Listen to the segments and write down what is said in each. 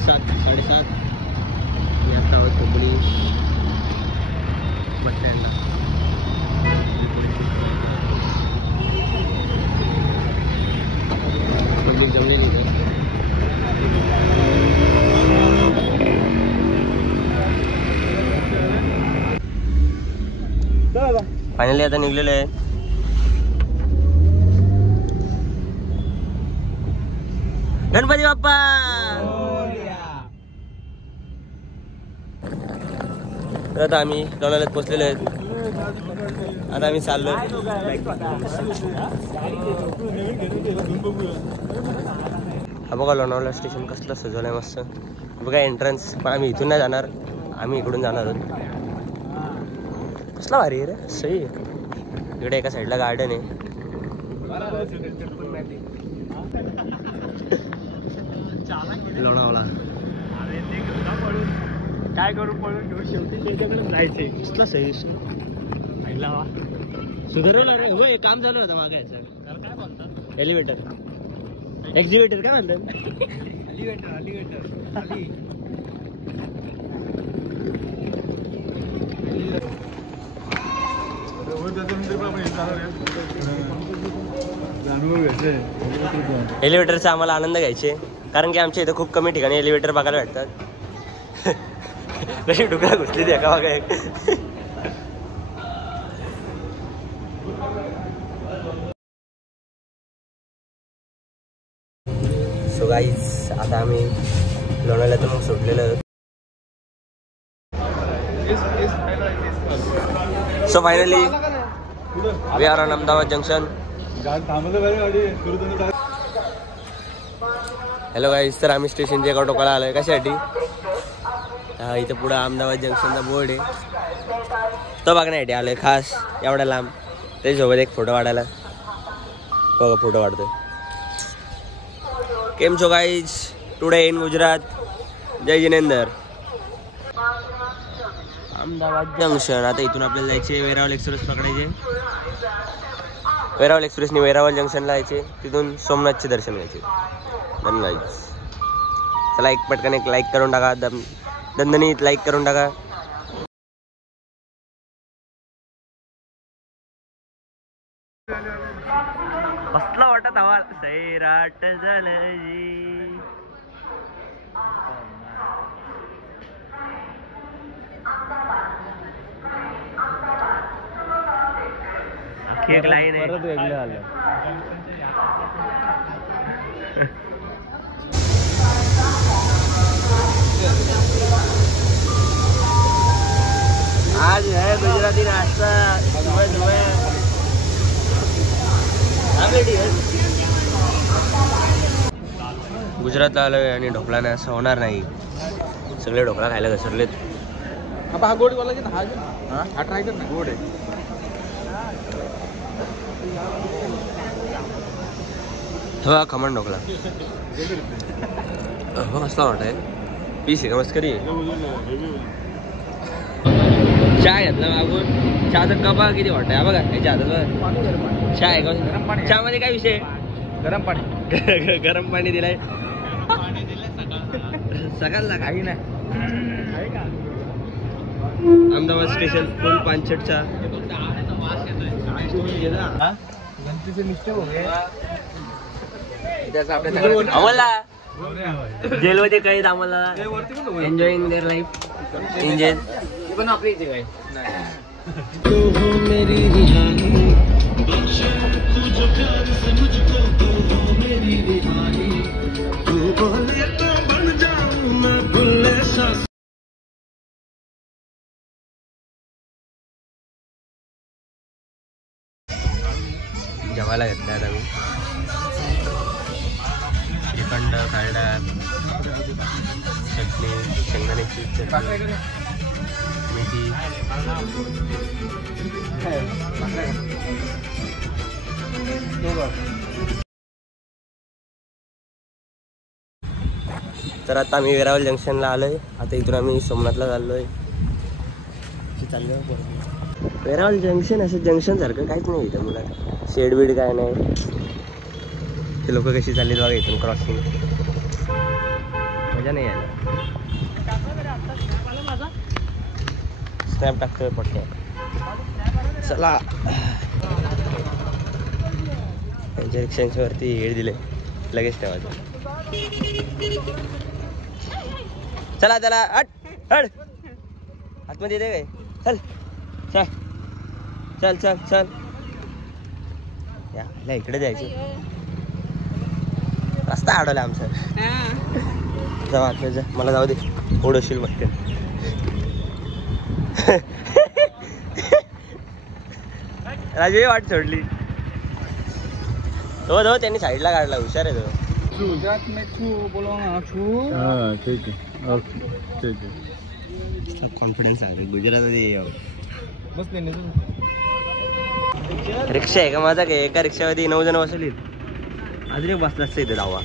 7 7:30 मी आता आहोत कोकणी बस स्टँडला. पब्लिक जमलेली आहे. फायनली आता निघलेलं आहे. गणपती बाप्पा. आता आम्ही लोणावळ्यात पोहोचलेलो आहेत. आता आम्ही चाललोय. हा बघा लोणावळा स्टेशन कसलं सजवलंय मस्त. बघा एंट्रन्स. पण आम्ही इथून नाही जाणार, आम्ही इकडून जाणार आहोत. कसला भारी आहे रे. सही आहे. इकडे एका साईडला गार्डन आहे. लोणावळा काय करू पळून घेऊ शेवटी त्याच्याकडे जायचे. कसला सही सुधारवलं रे. हो काम झालं होतं मागे याचं. काय बोलतात एलिव्हेटर एक्झिव्हेटर काय म्हणतात. एलिव्हेटरचा आम्हाला आनंद घ्यायचे, कारण की आमच्या इथं खूप कमी ठिकाणी एलिव्हेटर बघायला भेटतात. कशी डुकरा घुसली ती एका मागे एक. सो गाईज आता आम्ही लोणावळ्यात मग सुटलेलं. So finally we are on Ahmedabad junction. Hello guys, तर आम्ही स्टेशनच्या एका टोकाला आलोय. कशासाठी? इथं पुढं अहमदाबाद जंक्शनचा बोर्ड आहे, तो बघण्यासाठी आलोय खास एवढ्या लांब. त्याच्यासोबत एक फोटो काढायला. बघा फोटो काढतोय. केम छो गाईज, टुडे इन गुजरात. जय जिनेंदर. अहमदाबाद जंक्शन. आता इथून आपल्याला जायचे वेरावल एक्सप्रेस पकडायचे. वेरावल एक्सप्रेसने वेरावल जंक्शनला जायचे, तिथून सोमनाथचे दर्शन घ्यायचे. धन्यवाद. चला एक पटकन एक लाईक करून टाका. दणदणीत लाईक करून टाका. कसला वाटत हवा सैराट झालं. एक लाईन आहे. परत वेगळं आलं. आज है गुजराती नाश्ता. गुजरातला आलोय आणि ढोकळा नाही असं होणार नाही. सगळे ढोकळा खायला घसरलेत. हा गोड बोला की हा ट्राय कर ना. गोड आहे. हा खमण ढोकळा हो असला वाटत. पीस आहे मस्करी. चहा घेतला मागून. चहाचा कपा किती वाटत आहे बघा. याच्या हातात चहा आहे का? चहा मध्ये काय विषय? गरम पाणी. गरम पाणी दिलाय सकाळला. काही नाही. अहमदाबाद स्टेशन फुल पानचट चहा. आम्हाला जेलमध्ये काही आम्हाला एन्जॉईंग देअर लाईफ. इंजन पण आपली इथे काय जेवायला घेतला आम्ही. श्रीखंड, खारडा, चटणी, शेंगदाण्याची चटणी, मेथी. तर आता आम्ही वेरावल जंक्शनला आलोय. आता इथून आम्ही सोमनाथला चाललोय. वेरावल जंक्शन असं जंक्शन सारखं काहीच नाही इथं. मुला शेड बीड काय नाही. ते लोक कशी चालली बघा इथून क्रॉसिंग. मजा नाही यायला. स्नॅप टाकतोय पटकन. चला त्यांच्या रिक्षांच्यावरती हेड दिले लगेच ठेवायचं. चला चला हट हट आतमध्ये येते काय. चल चल चल चल चल या इकडे जायचं. रस्ता अडवला आमचा. जाऊ आतमध्ये जा. मला जाऊ दे ओढवशील मग. राजू वाट सोडली. तो दो त्यांनी साईडला काढला. हुशार आहे तो. कॉन्फिडन्स आहे गुजरातमध्ये. रिक्षा आहे का माझा काय. एका रिक्षामध्ये 9 जण बसवलीत. अजून एक बसला असतं इथे धावा.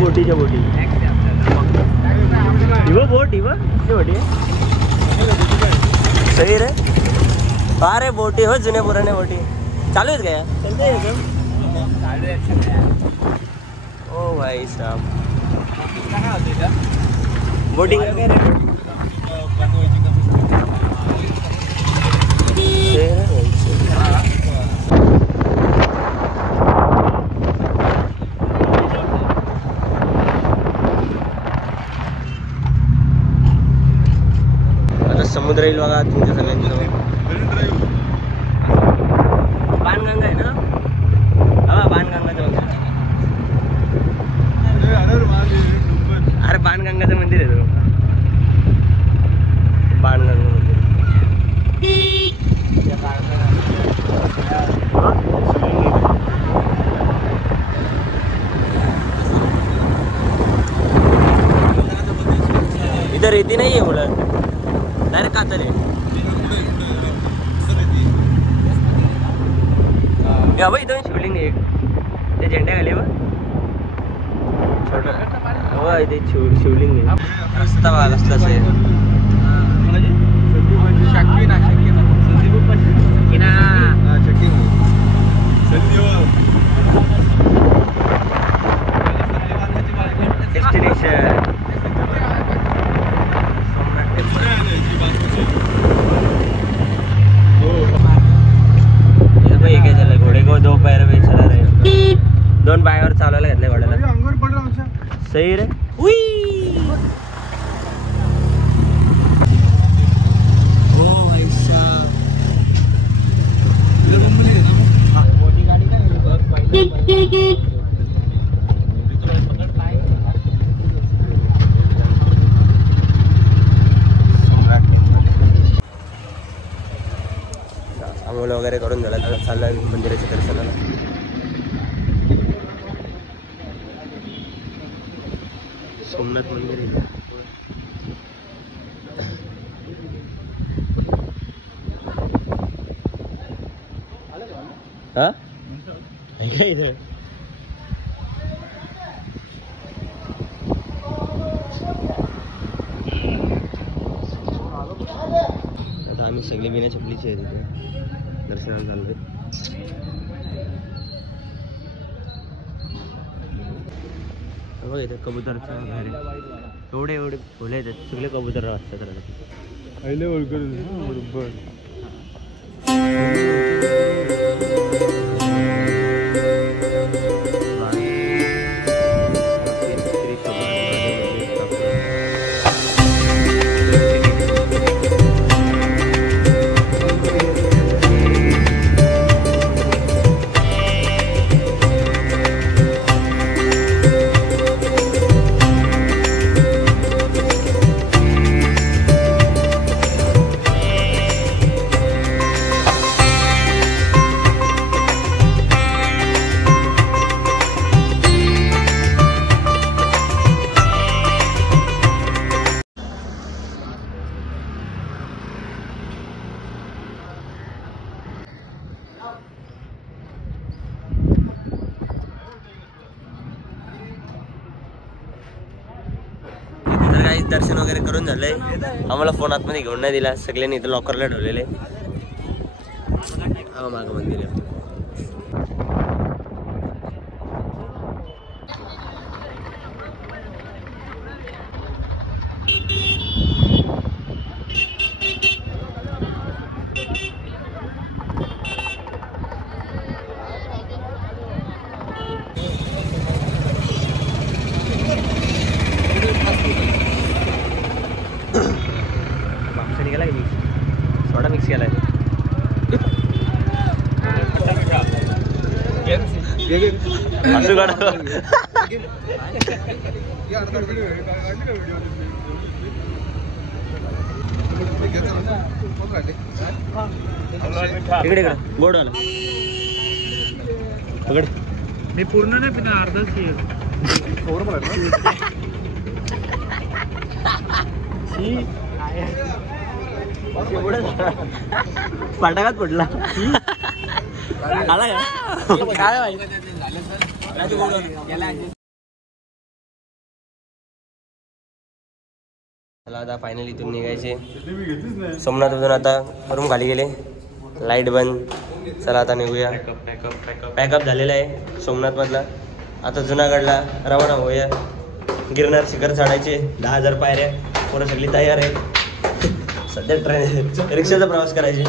बोटीच्या बोटी बोट बोटी सही रे. अरे बोटी हो जुन्या पुराने बोटी चालू आहेत काय. ओ भाई साहब बोटिंग समुद्र येईल बघा तुमच्या सगळ्यांच्या. बाणगंगा आहे ना. हा बाणगंगाचं मंदिर. अरे बाणगंगाचं मंदिर आहे तो. बाणगंगा मंदिर. इथं रेती नाही आहे मुलं. डायरेक्ट कातर आहे. बाबा इथं शिवलिंग आहे. ते झेंड्या खाली बघ छोट. हो इथे शिवलिंग आहे. रस्ता बघा कसला आहे. घोडे को 2 पैर में चला रहे. 2 पायावर चालवायला घेतलंय घोड्याला. सही रे. आंघोळ वगैरे करून झाला तर चाललं आहे मंदिराच्या दर्शनाला. सोमनाथ मंदिर आहे. हा काय इथे आता आम्ही सगळे बिना चपलीचे आहे तिथे दर्शनाला चाललोय. बघ इथे कबूतरचं घर आहे. एवढे फुले आहेत. सगळे कबूतर असतात. बरोबर दर्शन वगैरे करून झालंय. आम्हाला फोन आतमध्ये घेऊन नाही दिला. सगळ्यांनी इथं लॉकरला ठेवलेले. हा मागं मंदिर आहे. केला की सोडा मिक्स केलाय असं काढा. इकडे का गोड आला पकड. मी पूर्ण नाही पिना अर्धाच पाटाकात पडला आला का काय चला आता फायनली इथून निघायचे. सोमनाथमधून आता रूम खाली गेले, लाईट बंद. चला आता निघूया. पॅकअप झालेला आहे सोमनाथमधला. आता जुनागडला रवाना होऊया. गिरनार शिखर चढायचे 10,000 पायऱ्या. पोरं सगळी तयार आहे. सध्या ट्रेन रिक्षाचा प्रवास करायचे.